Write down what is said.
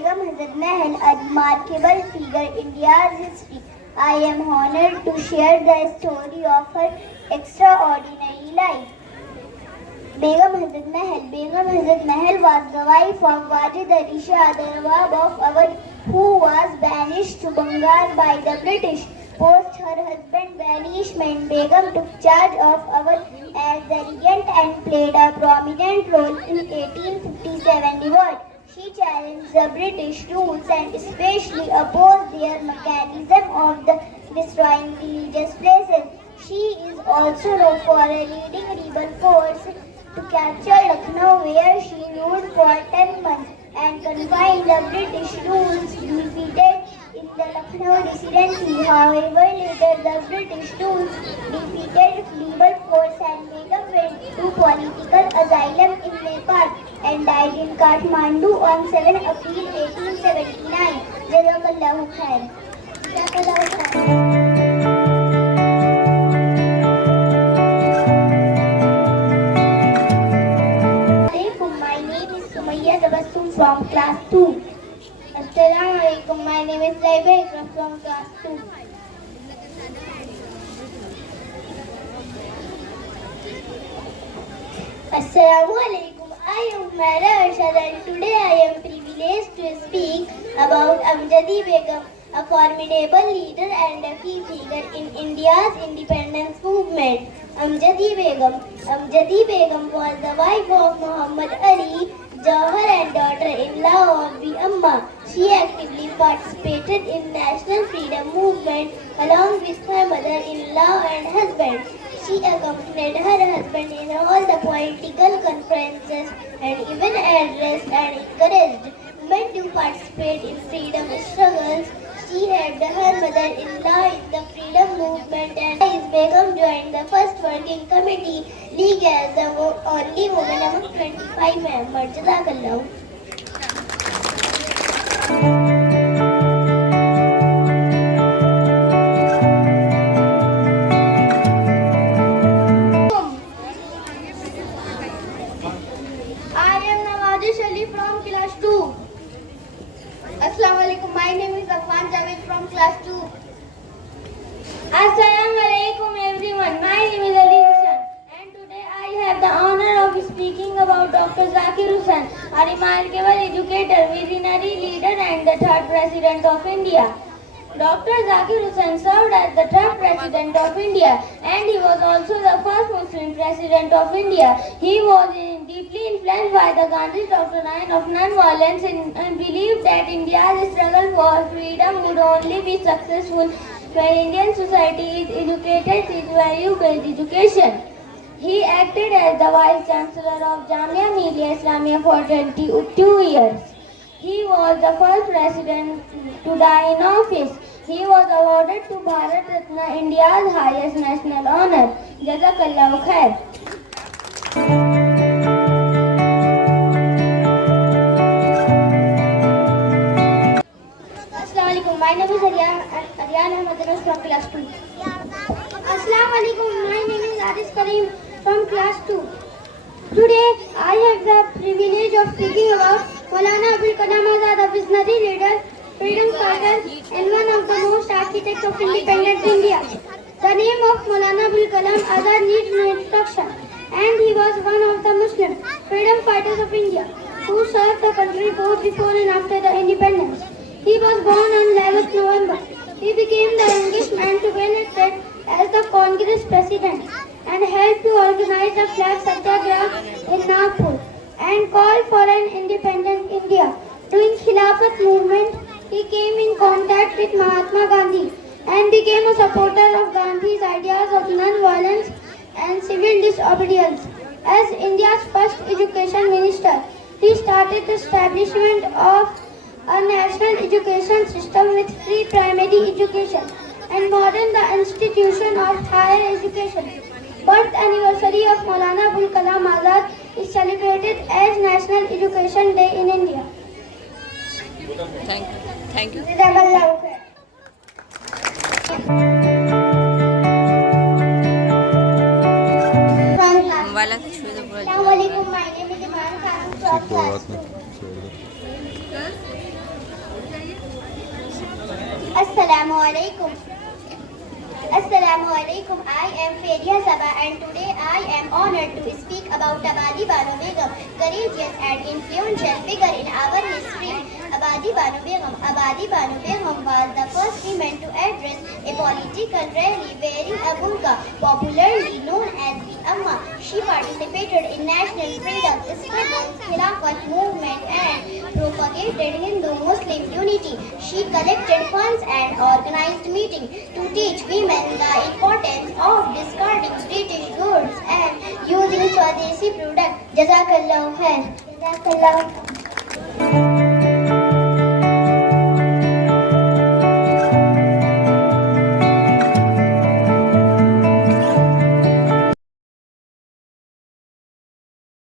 Begum Hazrat Mahal, a remarkable figure in India's history. I am honored to share the story of her extraordinary life. Begum Hazrat Mahal was the wife of Wajid Ali Shah, the Nawab of Awadh, who was banished to Bengal by the British. Post her husband's banishment, Begum took charge of Awadh as the regent and played a prominent role in 1857 revolt. She challenged the British rules and especially opposed their mechanism of the destroying religious places. She is also known for a leading rebel force to capture Lucknow, where she ruled for 10 months and confined the British rules defeated in the Lucknow Presidency. However, later the British rules defeated rebel force and Begum went to political asylum in Nepal and died in Kathmandu on 7 April 1879. Jazakallahu khair. Jazakallahu khair. From class 2. Assalamu alaikum. My name is Laiba Ikram from class 2. Assalamu alaikum. I am Mara Arshad and today I am privileged to speak about Amjadi Begum, a formidable leader and a key figure in India's independence movement. Amjadi Begum was the wife of Muhammad Ali Jawhar and daughter-in-law of the Amma. She actively participated in national freedom movement along with her mother-in-law and husband. She accompanied her husband in all the political conferences and even addressed and encouraged women to participate in freedom struggles. She helped her mother-in-law in the freedom movement and Begum joined the first working committee league as the only woman among 25 members. Jazakallah. I am Nawazish Ali from class 2. Assalamu alaikum. My name is Afan Javed from class 2. Assalamu alaikum everyone. My name is Ali Hussain and today I have the honor of speaking about Dr. Zakir Hussain, a remarkable educator, visionary leader and the third President of India. Dr. Zakir Hussain served as the third President of India and he was also the first Muslim President of India. He was deeply influenced by the Gandhi doctrine of non-violence and believed that India's struggle for freedom would only be successful when Indian society is educated with value-based education. He acted as the Vice Chancellor of Jamia Millia Islamia for 22 years. He was the first president to die in office. He was awarded to Bharat Ratna, India's highest national honor. Jazakallahu khair. Assalamu alaikum. My name is Aryan Ahmad from class 2. Assalamu alaikum. My name is Aris Karim from class 2. Today I have the privilege of speaking about Maulana Abul Kalam Azad, a visionary leader, freedom fighter and one of the most architects of independent India. The name of Maulana Abul Kalam Azad needs no introduction and he was one of the Muslim freedom fighters of India who served the country both before and after the independence. He was born on 11th November. He became the youngest man to be elected as the Congress president and helped to organize the flag satyagraha in Nagpur and called for an independent India. During Khilafat movement, he came in contact with Mahatma Gandhi and became a supporter of Gandhi's ideas of non-violence and civil disobedience. As India's first education minister, he started the establishment of a national education system with free primary education and modernized the institution of higher education. Birth anniversary of Maulana Abul Kalam Azad is celebrated as National Education Day in India. Thank you. Assalamualaikum. My name is Iman Khan from class 2. Assalamualaikum. Assalamualaikum. I am Feria Saba and today I am honored to speak about Abadi Banu Begum, courageous and influential figure in our history. Abadi Banu Begum. Abadi Banu Begum was the first woman to address a political rally wearing a burqa, popularly known as the Amma. She participated in national freedom struggles, Khilafat movement and propagated Hindu-Muslim unity. She collected funds and organized meetings to teach women the importance of discarding British goods and using Swadeshi products. Jazakallah khair. Jazakallah.